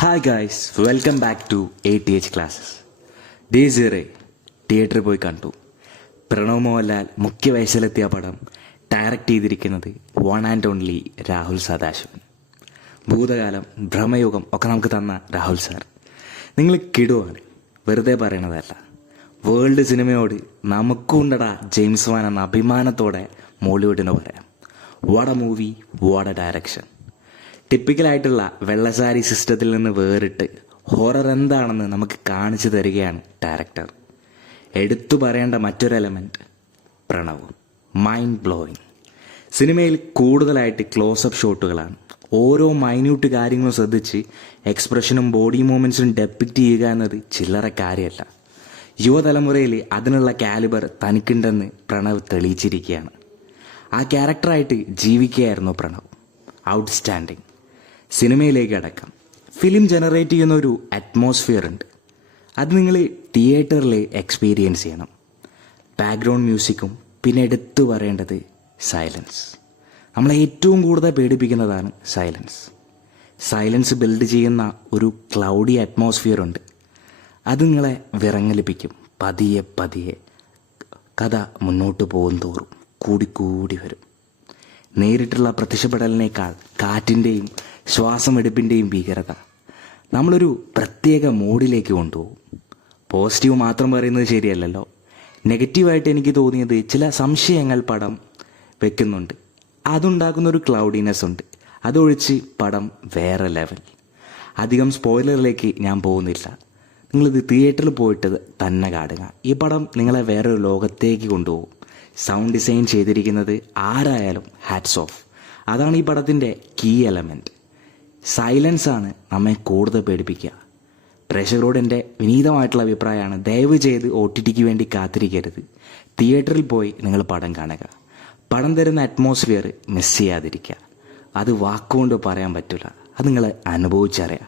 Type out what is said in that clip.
Hi guys, welcome back to ATH classes. ഡേസിറെ തിയേറ്ററിൽ പോയി കണ്ടു. പ്രണവ് മോഹൻലാൽ മുഖ്യ വയസ്സിലെത്തിയ പടം ഡയറക്റ്റ് ചെയ്തിരിക്കുന്നത് one and only Rahul Sadasivan. ഭൂതകാലം, ഭ്രമയുഗം ഒക്കെ നമുക്ക് തന്ന രാഹുൽ സാർ നിങ്ങൾ കിടുവാണ്, വെറുതെ പറയണതല്ല. വേൾഡ് സിനിമയോട് നമുക്കുണ്ടടാ ജെയിംസ് വാൻ എന്ന അഭിമാനത്തോടെ മോളിവുഡിന് പറയാം. What a movie, what a direction. ടിപ്പിക്കലായിട്ടുള്ള വെള്ളസാരി സിസ്റ്റത്തിൽ നിന്ന് വേറിട്ട് ഹൊറർ എന്താണെന്ന് നമുക്ക് കാണിച്ചു തരികയാണ് ഡയറക്ടർ. എടുത്തു പറയേണ്ട മറ്റൊരു എലമെൻറ്റ് പ്രണവ്. Mind blowing. സിനിമയിൽ കൂടുതലായിട്ട് ക്ലോസപ്പ് ഷോട്ടുകളാണ്. ഓരോ മൈന്യൂട്ട് കാര്യങ്ങളും ശ്രദ്ധിച്ച് എക്സ്പ്രഷനും ബോഡി മൂവ്മെൻറ്റ്സും ഡെപ്പിക്റ്റ് ചെയ്യുക എന്നത് ചില്ലറ കാര്യമല്ല. യുവതലമുറയിൽ അതിനുള്ള കാലിബർ തനിക്കുണ്ടെന്ന് പ്രണവ് തെളിയിച്ചിരിക്കുകയാണ്. ആ ക്യാരക്ടറായിട്ട് ജീവിക്കുകയായിരുന്നു പ്രണവ്. ഔട്ട്സ്റ്റാൻഡിങ്. സിനിമയിലേക്ക് അടക്കം ഫിലിം ജനറേറ്റ് ചെയ്യുന്ന ഒരു അറ്റ്മോസ്ഫിയർ ഉണ്ട്. അത് നിങ്ങൾ തിയേറ്ററിൽ എക്സ്പീരിയൻസ് ചെയ്യണം. ബാക്ക്ഗ്രൗണ്ട് മ്യൂസിക്കും പിന്നെ എടുത്തു പറയേണ്ടത് സൈലൻസ്. നമ്മളെ ഏറ്റവും കൂടുതൽ പേടിപ്പിക്കുന്നതാണ് സൈലൻസ്. സൈലൻസ് ബിൽഡ് ചെയ്യുന്ന ഒരു ക്ലൗഡി അറ്റ്മോസ്ഫിയർ ഉണ്ട്. അത് നിങ്ങളെ വിറങ്ങലിപ്പിക്കും. പതിയെ പതിയെ കഥ മുന്നോട്ട് പോകും തോറും കൂടിക്കൂടി വരും. നേരിട്ടുള്ള പ്രത്യക്ഷപ്പെടലിനേക്കാൾ കാറ്റിൻ്റെയും ശ്വാസമെടുപ്പിൻ്റെയും ഭീകരത നമ്മളൊരു പ്രത്യേക മൂഡിലേക്ക് കൊണ്ടുപോകും. പോസിറ്റീവ് മാത്രം പറയുന്നത് ശരിയല്ലല്ലോ. നെഗറ്റീവായിട്ട് എനിക്ക് തോന്നിയത് ചില സംശയങ്ങൾ പടം വെക്കുന്നുണ്ട്. അതുണ്ടാക്കുന്നൊരു ക്ലൗഡിനെസ് ഉണ്ട്. അതൊഴിച്ച് പടം വേറെ ലെവൽ. അധികം സ്പോയിലറിലേക്ക് ഞാൻ പോകുന്നില്ല. നിങ്ങളിത് തിയേറ്ററിൽ പോയിട്ട് തന്നെ കാണുക. ഈ പടം നിങ്ങളെ വേറൊരു ലോകത്തേക്ക് കൊണ്ടുപോകും. സൗണ്ട് ഡിസൈൻ ചെയ്തിരിക്കുന്നത് ആരായാലും ഹാറ്റ്സ് ഓഫ്. അതാണ് ഈ പടത്തിൻ്റെ കീ എലമെൻറ്റ്. സൈലൻസാണ് നമ്മെ കൂടുതൽ പേടിപ്പിക്കുക. പ്രേക്ഷകരോട് എൻ്റെ വിനീതമായിട്ടുള്ള അഭിപ്രായമാണ്, ദയവ് ചെയ്ത് OTTക്ക് വേണ്ടി കാത്തിരിക്കരുത്. തിയേറ്ററിൽ പോയി നിങ്ങൾ പടം കാണുക. പടം തരുന്ന അറ്റ്മോസ്ഫിയർ മിസ് ചെയ്യാതിരിക്കുക. അത് വാക്കുകൊണ്ട് പറയാൻ പറ്റില്ല. അത് നിങ്ങൾ അനുഭവിച്ചറിയാം.